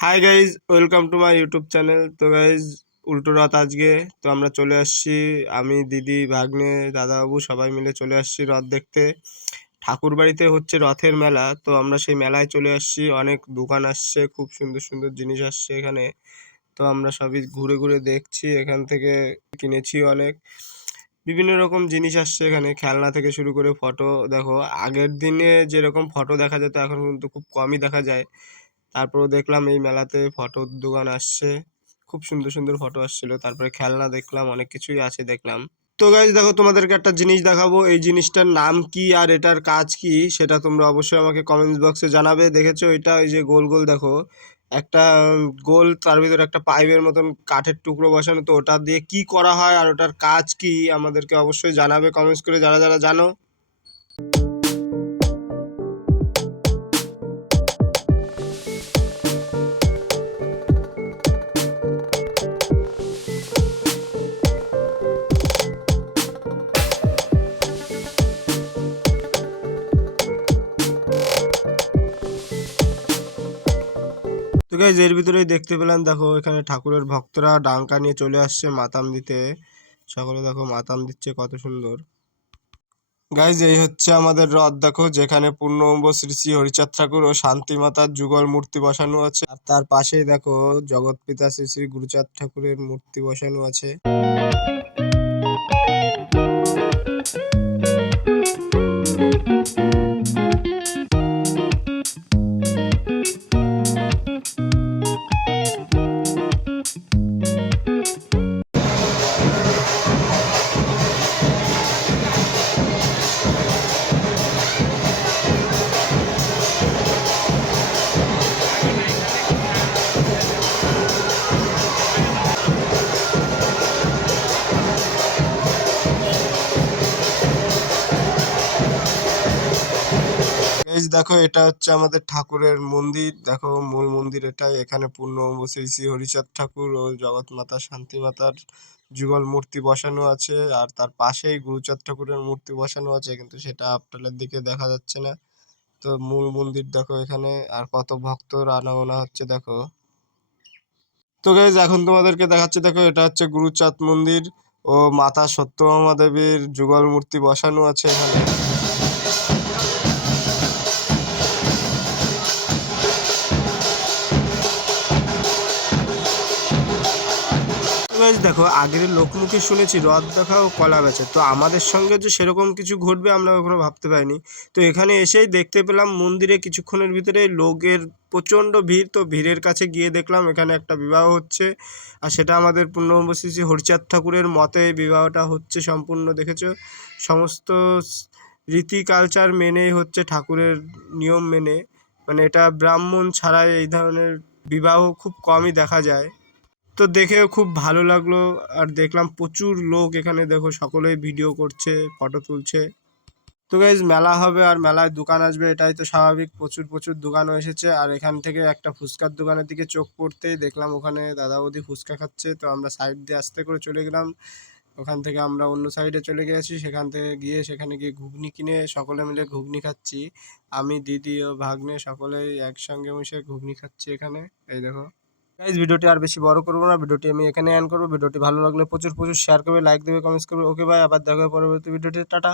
Hi guys, welcome to my YouTube channel. তো guys, উল্টো রথ আজকে। তো আমরা চলে আসছি, আমি, দিদি, ভাগ্নে, দাদাবাবু সবাই মিলে চলে আসছি রথ দেখতে। ঠাকুর বাড়িতে হচ্ছে রথের মেলা, তো আমরা সেই মেলায় চলে আসছি। অনেক দোকান আসছে, খুব সুন্দর সুন্দর জিনিস আসছে এখানে। তো আমরা সবই ঘুরে ঘুরে দেখছি, এখান থেকে কিনেছি অনেক। বিভিন্ন রকম জিনিস আসছে এখানে, খেলনা থেকে শুরু করে ফটো। দেখো, আগের দিনে যেরকম ফটো দেখা যেত এখন কিন্তু খুব কমই দেখা যায়। তারপরে দেখলাম এই মেলাতে ফটোর দোকান আসছে, খুব সুন্দর সুন্দর ফটো আসছিল। তারপরে খেলনা দেখলাম, অনেক কিছুই আছে দেখলাম। তো গাইজ দেখো, তোমাদেরকে একটা জিনিস দেখাবো। এই জিনিসটার নাম কি আর এটার কাজ কি সেটা তোমরা অবশ্যই আমাকে কমেন্টস বক্সে জানাবে। দেখেছো এটা, ওই যে গোল গোল দেখো, একটা গোল, তার ভিতরে একটা পাইপের মতন কাঠের টুকরো বসানো। তো ওটা দিয়ে কি করা হয় আর ওটার কাজ কি আমাদেরকে অবশ্যই জানাবে কমেন্টস করে, যারা যারা জানো। তো গাইজ, এর ভিতরেই দেখতে পেলাম, দেখো এখানে ঠাকুরের ভক্তরা ডাঙ্কা নিয়ে চলে আসছে মাতাম দিতে। সকলে দেখো মাতাম দিচ্ছে, কত সুন্দর। গাইজ, এই হচ্ছে আমাদের রথ। দেখো, যেখানে পূর্ণব্রহ্ম শ্রী শ্রী হরিচাঁদ ঠাকুর ও শান্তি মাতার যুগল মূর্তি বসানো আছে। আর তার পাশেই দেখো জগৎপিতা শ্রী শ্রী গুরুচাঁদ ঠাকুরের মূর্তি বসানো আছে। এই যে দেখো, এটা হচ্ছে আমাদের ঠাকুরের মন্দির। দেখো, মূল মন্দির এটাই। এখানে পূর্ণব্রহ্ম শ্রী শ্রী হরিচাঁদ ঠাকুর ও জগৎ মাতা শান্তি মাতার যুগল মূর্তি বসানো আছে। আর তার পাশেই গুরুচাঁদ ঠাকুরের মূর্তি বসানো আছে, কিন্তু সেটা আপনাদের দিকে দেখা যাচ্ছে না। তো মূল মন্দির দেখো এখানে, আর কত ভক্তর আনাগোনা হচ্ছে দেখো। তো গাইজ, এখন তোমাদেরকে দেখাচ্ছি। দেখো, এটা হচ্ছে গুরুচাঁদ মন্দির ও মাতা সত্যভামা দেবীর যুগল মূর্তি বসানো আছে এখানে। গাইস দেখো, আগের লোকমুখে শুনেছি রথ দেখা ও কলা বেচা, তো আমাদের সঙ্গে যে সেরকম কিছু ঘটবে আমরা কখনো ভাবতে পারিনি। তো এখানে এসেই দেখতে পেলাম মন্দিরে কিছুক্ষণের ভিতরে লোকের প্রচণ্ড ভিড়। তো ভিড়ের কাছে গিয়ে দেখলাম এখানে একটা বিবাহ হচ্ছে, আর সেটা আমাদের পূর্ণব্রহ্ম শ্রী শ্রী হরিচাঁদ ঠাকুরের মতে বিবাহটা হচ্ছে সম্পূর্ণ। দেখেছো, সমস্ত রীতি কালচার মেনেই হচ্ছে, ঠাকুরের নিয়ম মেনে। মানে এটা ব্রাহ্মণ ছাড়াই এই ধরনের বিবাহ খুব কমই দেখা যায়। তো দেখেও খুব ভালো লাগলো। আর দেখলাম প্রচুর লোক এখানে, দেখো সকলেই ভিডিও করছে, ফটো তুলছে। তো গাইজ, মেলা হবে আর মেলায় দোকান আসবে, এটাই তো স্বাভাবিক। প্রচুর প্রচুর দোকানও এসেছে। আর এখান থেকে একটা ফুচকার দোকানের দিকে চোখ পড়তেই দেখলাম ওখানে দাদা বৌদি ফুচকা খাচ্ছে। তো আমরা সাইড দিয়ে আস্তে করে চলে গেলাম। ওখান থেকে আমরা অন্য সাইডে চলে গেছি। সেখান থেকে গিয়ে সেখানে গিয়ে ঘুগনি কিনে সকলে মিলে ঘুগনি খাচ্ছি। আমি, দিদি ও ভাগ্নে সকলেই একসঙ্গে মিশে ঘুগনি খাচ্ছি এখানে। এই দেখো গাইজ, ভিডিওটি আর বেশি বড় করবো না, ভিডিওটি আমি এখানে এন্ড করবো। ভিডিওটি ভালো লাগলে প্রচুর প্রচুর শেয়ার করবে, লাইক দেবে, কমেন্টস করবে। ওকে ভাই, আবার দেখা হবে পরবর্তী ভিডিওতে। টাটা।